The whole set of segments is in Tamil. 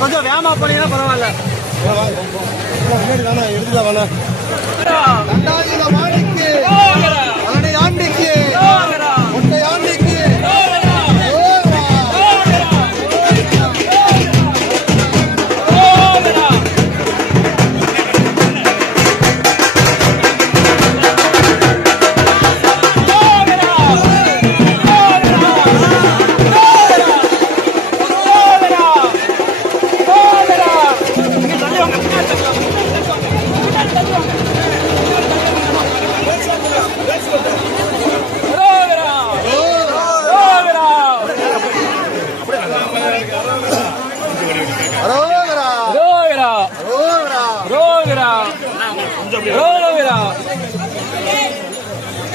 கொஞ்சம் வேகமா போனீங்கன்னா பரவாயில்ல. எடுத்துக்கலாம் ஆண்டிக்கு முட்டை ஆண்டிக்கு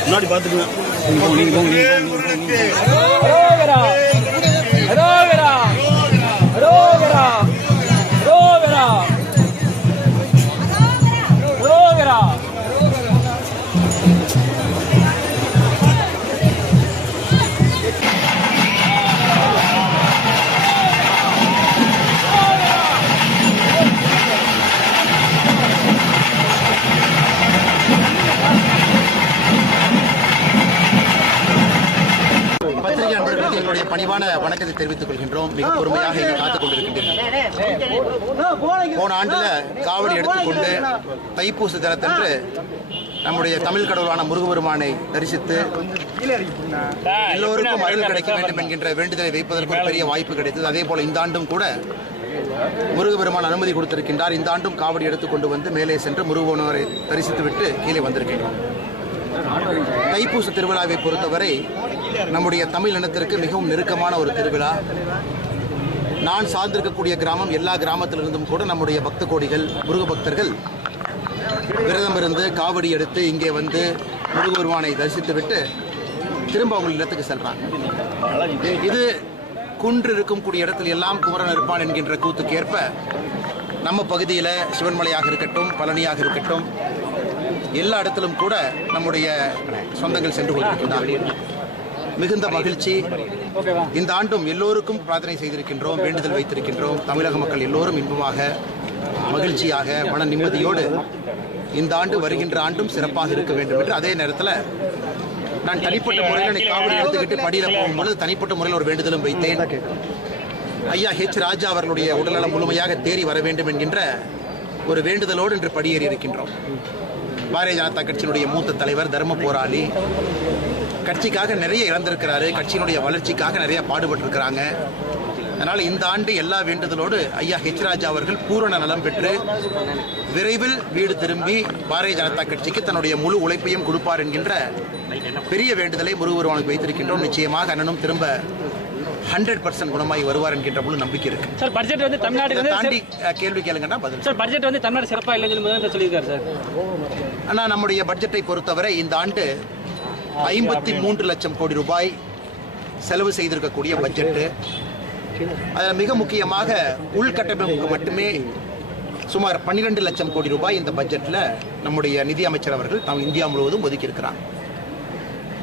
முன்னாடி பாத்துக்கணும். எங்களுடைய பணிவான வணக்கத்தை தெரிவித்துக் கொள்கின்றோம். மிக பொறுமையாக இங்கே காத்துக் கொண்டிருக்கின்றனர். போன ஆண்டுல காவடி எடுத்துக்கொண்டு தைப்பூச தினத்தன்று நம்முடைய தமிழ் கடவுளான முருகபெருமானை தரிசித்து எல்லோருக்கும் அருள் கிடைக்க வேண்டும் என்கின்ற வேண்டுதலை வைப்பதற்கு ஒரு பெரிய வாய்ப்பு கிடைத்தது. அதே போல இந்த ஆண்டும் கூட முருகபெருமான் அனுமதி கொடுத்திருக்கின்றார். இந்த ஆண்டும் காவடி எடுத்துக்கொண்டு வந்து மேலே சென்று முருகபெருமானை தரிசித்து விட்டு கீழே வந்திருக்கின்றோம். தைப்பூச திருவிழாவை பொறுத்தவரை நம்முடைய தமிழ் இனத்திற்கு மிகவும் நெருக்கமான ஒரு திருவிழா. நான் சார்ந்திருக்கக்கூடிய கிராமம் எல்லா கிராமத்திலிருந்தும் கூட நம்முடைய பக்த கோடிகள் முருக பக்தர்கள் விரதம் இருந்து காவடி எடுத்து இங்கே வந்து முருகபெருமானை தரிசித்து விட்டு திரும்ப அவங்க இடத்துக்கு செல்றாங்க. இது குன்று இருக்கும் கூடிய இடத்தில் எல்லாம் குமரன் இருப்பான் என்கின்ற கூத்துக்கு ஏற்ப நம்ம பகுதியில் சிவன்மலையாக இருக்கட்டும், பழனியாக இருக்கட்டும், எல்லா இடத்திலும் கூட நம்முடைய சொந்தங்கள் சென்று கொண்டிருக்கின்றார்கள். மிகுந்த மகிழ்ச்சி. இந்த ஆண்டும் எல்லோருக்கும் பிரார்த்தனை செய்திருக்கின்றோம், வேண்டுதல் வைத்திருக்கின்றோம். தமிழக மக்கள் எல்லோரும் இன்பமாக மகிழ்ச்சியாக மன நிம்மதியோடு இந்த ஆண்டு வருகின்ற ஆண்டும் சிறப்பாக இருக்க வேண்டும் என்று. அதே நேரத்தில் நான் தனிப்பட்ட முறையில் காவடி எடுத்துக்கிட்டு படியில் போகும்பொழுது தனிப்பட்ட முறையில் ஒரு வேண்டுதலும் வைத்தேன். ஐயா ஹெச் ராஜா அவர்களுடைய உடல்நலம் முழுமையாக தேறி வர வேண்டும் என்கின்ற ஒரு வேண்டுதலோடு இன்று படியேறி இருக்கின்றோம். பாரதிய ஜனதா கட்சியினுடைய மூத்த தலைவர், தர்ம போராளி, கட்சிக்காக நிறைய இழந்திருக்கிறாரு, கட்சியினுடைய வளர்ச்சிக்காக நிறைய பாடுபட்டிருக்கிறாங்க. அதனால் இந்த ஆண்டு எல்லா வேண்டுதலோடு ஐயா ஹெச் ராஜா அவர்கள் பூரண நலம் பெற்று விரைவில் வீடு திரும்பி பாரதிய ஜனதா கட்சிக்கு தன்னுடைய முழு உழைப்பையும் கொடுப்பார் என்கின்ற பெரிய வேண்டுதலை முருகபெருமானுக்கு வைத்திருக்கின்றோம். நிச்சயமாக அண்ணனும் திரும்ப 100% குணமாகி வருவார் என்கின்ற முழு நம்பிக்கை இருக்கு. சார், பட்ஜெட் வந்து தமிழ்நாடு தாண்டி கேள்வி கேளுங்கன்னா பதில். சார், பட்ஜெட் வந்து தமிழ்நாடு சிறப்பாக இல்லைன்னு முதலமைச்சர் சொல்லியிருக்காரு சார். ஆனால் நம்முடைய பட்ஜெட்டை பொறுத்தவரை இந்த ஆண்டு 53 லட்சம் கோடி ரூபாய் செலவு செய்திருக்கக்கூடிய பட்ஜெட்டு. அதில் மிக முக்கியமாக உள்கட்டமைப்புக்கு மட்டுமே சுமார் 12 லட்சம் கோடி ரூபாய் இந்த பட்ஜெட்டில் நம்முடைய நிதி அமைச்சர் அவர்கள் இந்தியா முழுவதும் ஒதுக்கியிருக்கிறார்.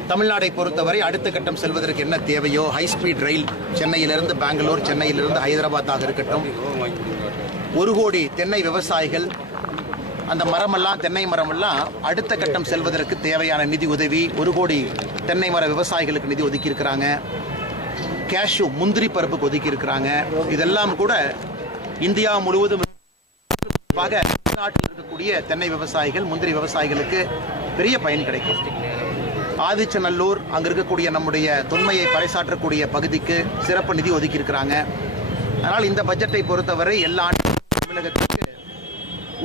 தமிழ்நாடை பொறுத்தவரை அடுத்த கட்டம் செல்வதற்கு என்ன தேவையோ, ஹைஸ்பீட் ரயில் சென்னையிலிருந்து பெங்களூர், சென்னையிலிருந்து ஹைதராபாத்தாக இருக்கட்டும், 1 கோடி தென்னை விவசாயிகள், அந்த மரமெல்லாம் தென்னை மரமெல்லாம் அடுத்த கட்டம் செல்வதற்கு தேவையான நிதி உதவி 1 கோடி தென்னை மர விவசாயிகளுக்கு நிதி ஒதுக்கி இருக்கிறாங்க. கேஷ்யூ முந்திரி பருப்புக்கு ஒதுக்கி இருக்கிறாங்க. இதெல்லாம் கூட இந்தியா முழுவதும் நாட்டில் இருக்கக்கூடிய தென்னை விவசாயிகள், முந்திரி விவசாயிகளுக்கு பெரிய பயன் கிடைக்கும். ஆதிச்சநல்லூர் அங்க இருக்கக்கூடிய நம்முடைய தொன்மையை பறைசாற்றக்கூடிய பகுதிக்கு சிறப்பு நிதி ஒதுக்கி இருக்கிறாங்க. அதனால் இந்த பட்ஜெட்டை பொறுத்தவரை எல்லா ஆண்டும் தமிழகத்திற்கு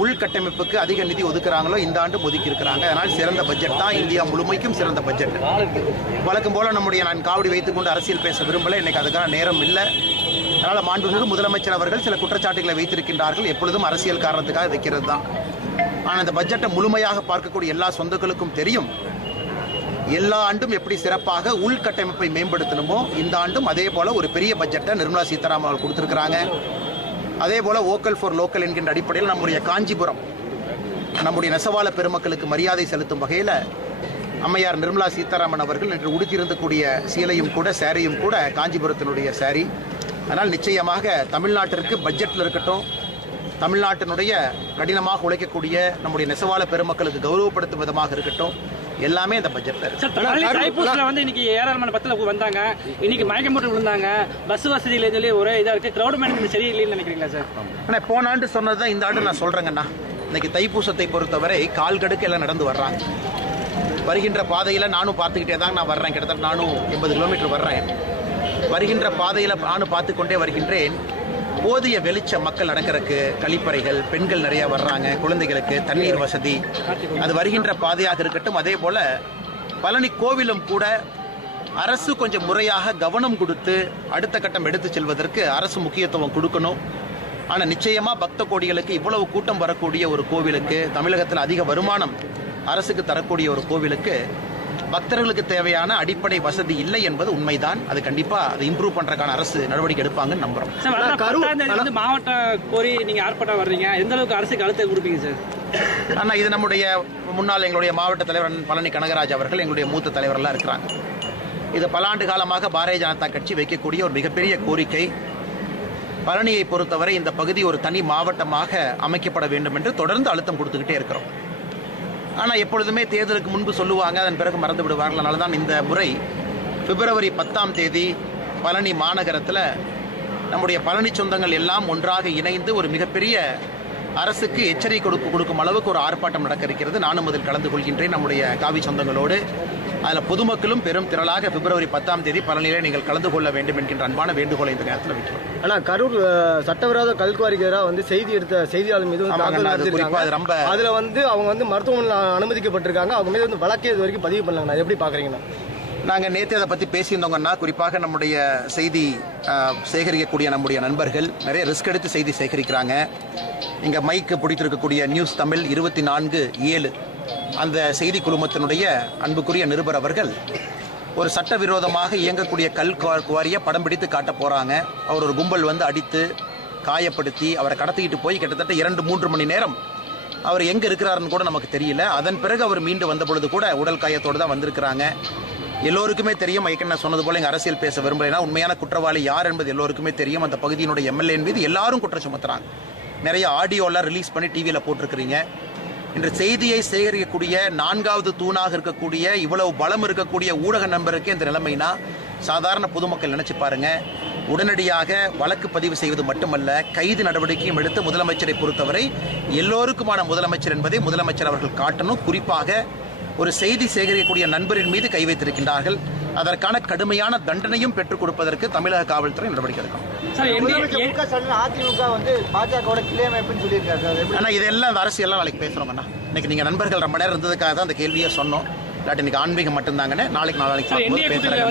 உள்கட்டமைப்புக்கு அதிக நிதி ஒதுக்குறாங்களோ இந்த ஆண்டும் ஒதுக்கி இருக்கிறாங்க. அதனால் சிறந்த பட்ஜெட் தான், இந்தியா முழுமைக்கும் சிறந்த பட்ஜெட். வழக்கம் போல நான் காவடி வைத்துக் கொண்டு அரசியல் பேச விரும்பல, இன்னைக்கு அதுக்கான நேரம் இல்லை. அதனால் மாண்புமிகு முதலமைச்சர் அவர்கள் சில குற்றச்சாட்டுகளை வைத்திருக்கின்றார்கள். எப்பொழுதும் அரசியல் காரணத்துக்காக வைக்கிறது தான். ஆனால் இந்த பட்ஜெட்டை முழுமையாக பார்க்கக்கூடிய எல்லா சொந்தங்களுக்கும் தெரியும், எல்லா ஆண்டும் எப்படி சிறப்பாக உள்கட்டமைப்பை மேம்படுத்தணுமோ இந்த ஆண்டும் அதே போல ஒரு பெரிய பட்ஜெட்டை நிர்மலா சீதாராமன் அவர்கள் கொடுத்திருக்கிறாங்க. அதே போல வோக்கல் ஃபார் லோக்கல் என்கின்ற அடிப்படையில் நம்முடைய காஞ்சிபுரம் நம்முடைய நெசவாள பெருமக்களுக்கு மரியாதை செலுத்தும் வகையில் அம்மையார் நிர்மலா சீதாராமன் அவர்கள் இன்று உடுத்தியிருந்தக்கூடிய சீலையும் கூட சாரியும் கூட காஞ்சிபுரத்தினுடைய சாரி. அதனால் நிச்சயமாக தமிழ்நாட்டிற்கு பட்ஜெட்டில் இருக்கட்டும், தமிழ்நாட்டினுடைய கடினமாக உழைக்கக்கூடிய நம்முடைய நெசவாள பெருமக்களுக்கு கௌரவப்படுத்தும் விதமாக இருக்கட்டும், எல்லாமே இந்த பட்ஜெட்ல இருக்கு. வந்து இன்னைக்கு ஏராளமான பத்துல வந்தாங்க, இன்னைக்கு மயக்கம் போட்டு விழுந்தாங்க, பஸ் வசதியில சொல்லி ஒரே இதா இருக்கு, கிரௌட் மேனேஜ்மெண்ட் சரியில்லைன்னு நினைக்கிறீங்களா சார்? ஆனா போன ஆண்டு சொன்னதுதான் இந்த ஆண்டு நான் சொல்றேங்கண்ணா. இன்னைக்கு தைப்பூசத்தை பொறுத்தவரை கால் கடுக்கு எல்லாம் நடந்து வர்றாங்க. வருகின்ற பாதையில் நானும் பார்த்துக்கிட்டே தான் நான் வர்றேன். கிட்டத்தட்ட நானும் 80 கிலோமீட்டர் வர்றேன். வருகின்ற பாதையில் நானும் பார்த்து கொண்டே வருகின்றேன். போதிய வெளிச்சம், மக்கள் நடக்கிறதுக்கு கழிப்பறைகள், பெண்கள் நிறைய வர்றாங்க, குழந்தைகளுக்கு தண்ணீர் வசதி, அது வருகின்ற பாதையாக இருக்கட்டும். அதே போல பழனி கோவிலும் கூட அரசு கொஞ்சம் முறையாக கவனம் கொடுத்து அடுத்த கட்டம் எடுத்து செல்வதற்கு அரசு முக்கியத்துவம் கொடுக்கணும். ஆனால் நிச்சயமா பக்த கோடிகளுக்கு இவ்வளவு கூட்டம் வரக்கூடிய ஒரு கோவிலுக்கு, தமிழகத்தில் அதிக வருமானம் அரசுக்கு தரக்கூடிய ஒரு கோவிலுக்கு பக்தர்களுக்கு தேவையான அடிப்படை வசதி இல்லை என்பது உண்மைதான். அது கண்டிப்பா அதை இம்ப்ரூவ் பண்றதுக்கான அரசு நடவடிக்கை எடுப்பாங்கன்னு நம்புறோம். மாவட்ட கோரி நீங்க ஆர்ப்பாட்டம் வர்றீங்க, எந்த அளவுக்கு அரசுக்கு அழுத்தம் கொடுப்பீங்க சார்? ஆனா இது நம்முடைய முன்னாள் எங்களுடைய மாவட்ட தலைவர் பழனி கனகராஜ் அவர்கள் எங்களுடைய மூத்த தலைவர்களாக இருக்கிறாங்க. இது பல ஆண்டு காலமாக பாரதிய ஜனதா கட்சி வைக்கக்கூடிய ஒரு மிகப்பெரிய கோரிக்கை. பழனியை பொறுத்தவரை இந்த பகுதி ஒரு தனி மாவட்டமாக அமைக்கப்பட வேண்டும் என்று தொடர்ந்து அழுத்தம் கொடுத்துக்கிட்டே இருக்கிறோம். ஆனால் எப்பொழுதுமே தேர்தலுக்கு முன்பு சொல்லுவாங்க, அதன் பிறகு மறந்து விடுவார்கள். அதனால தான் இந்த முறை பிப்ரவரி 10ஆம் தேதி பழனி மாநகரத்தில் நம்முடைய பழனி சொந்தங்கள் எல்லாம் ஒன்றாக இணைந்து ஒரு மிகப்பெரிய அரசுக்கு எச்சரிக்கை கொடுக்கும் அளவுக்கு ஒரு ஆர்ப்பாட்டம் நடக்க இருக்கிறது. நானும் அதில் கலந்து கொள்கின்றேன் நம்முடைய காவி சொந்தங்களோடு. அதில் பொதுமக்களும் பெரும் திரளாக பிப்ரவரி 10ஆம் தேதி பழனியிலே நீங்கள் கலந்து கொள்ள வேண்டும் என்கின்ற அன்பான வேண்டுகோளை இந்த நேரத்தில் வைக்கிறோம். ஆனால் கரூர் சட்டவிரோத கல்குவாரிக்கு எதிராக வந்து செய்தி எடுத்த செய்தியாளர் மீது ரொம்ப அதில் வந்து அவங்க வந்து மருத்துவமனையில் அனுமதிக்கப்பட்டிருக்காங்க. அவங்க மீது வந்து வழக்கே இது வரைக்கும் பதிவு பண்ணாங்க. எப்படி பார்க்குறீங்கன்னா? நாங்கள் நேற்று அதை பற்றி பேசியிருந்தோங்கன்னா, குறிப்பாக நம்முடைய செய்தி சேகரிக்கக்கூடிய நம்முடைய நண்பர்கள் நிறைய ரிஸ்க் எடுத்து செய்தி சேகரிக்கிறாங்க. இங்கே மைக்கு பிடித்திருக்கக்கூடிய நியூஸ் தமிழ் 24/7 அந்த செய்தி குழுமத்தினுடைய அன்புக்குரிய நிருபர் அவர்கள் ஒரு சட்டவிரோதமாக இயங்கக்கூடிய கல் குவாரியை படம் பிடித்து காட்ட போகிறாங்க. அவர் ஒரு கும்பல் வந்து அடித்து காயப்படுத்தி அவரை கடத்திக்கிட்டு போய் கிட்டத்தட்ட 2-3 மணி நேரம் அவர் எங்கே இருக்கிறாருன்னு கூட நமக்கு தெரியல. அதன் பிறகு அவர் மீண்டு வந்த பொழுது கூட உடல் காயத்தோடு தான் வந்திருக்கிறாங்க. எல்லோருக்குமே தெரியும், ஐக்கண்ணா சொன்னது போல இங்கே அரசியல் பேச விரும்பலைன்னா உண்மையான குற்றவாளி யார் என்பது எல்லோருக்குமே தெரியும். அந்த பகுதியினுடைய எம்எல்ஏ மீது எல்லாரும் குற்றம் சுமத்துறாங்க. நிறைய ஆடியோலாம் ரிலீஸ் பண்ணி டிவியில் போட்டிருக்கிறீங்க. இன்று செய்தியை சேகரிக்கக்கூடிய 4வது தூணாக இருக்கக்கூடிய இவ்வளவு பலம் இருக்கக்கூடிய ஊடக நண்பருக்கு இந்த நிலைமைனா சாதாரண பொதுமக்கள் நினைச்சு பாருங்க. உடனடியாக வழக்கு பதிவு செய்வது மட்டுமல்ல, கைது நடவடிக்கையும் எடுத்து முதலமைச்சரை பொறுத்தவரை எல்லோருக்குமான முதலமைச்சர் என்பதை முதலமைச்சர் அவர்கள் காட்டணும். குறிப்பாக ஒரு செய்தி சேகரிக்கக்கூடிய நண்பரின் மீது கை வைத்திருக்கின்றார்கள். அதற்கான கடுமையான தண்டனையும் பெற்றுக் கொடுப்பதற்கு தமிழக காவல்துறை நடவடிக்கை எடுக்கும். ஆனா இதெல்லாம் அந்த அரசியல்லாம் நாளைக்கு பேசுறோம்னா, இன்னைக்கு நீங்க நண்பர்கள் ரொம்ப நேரம் இருந்ததுக்காக தான் அந்த கேள்வியை சொன்னோம். இல்லாட்டி இன்னைக்கு ஆன்மீகம் மட்டும்தாங்கன்னு நாளைக்கு பேசுறேன்.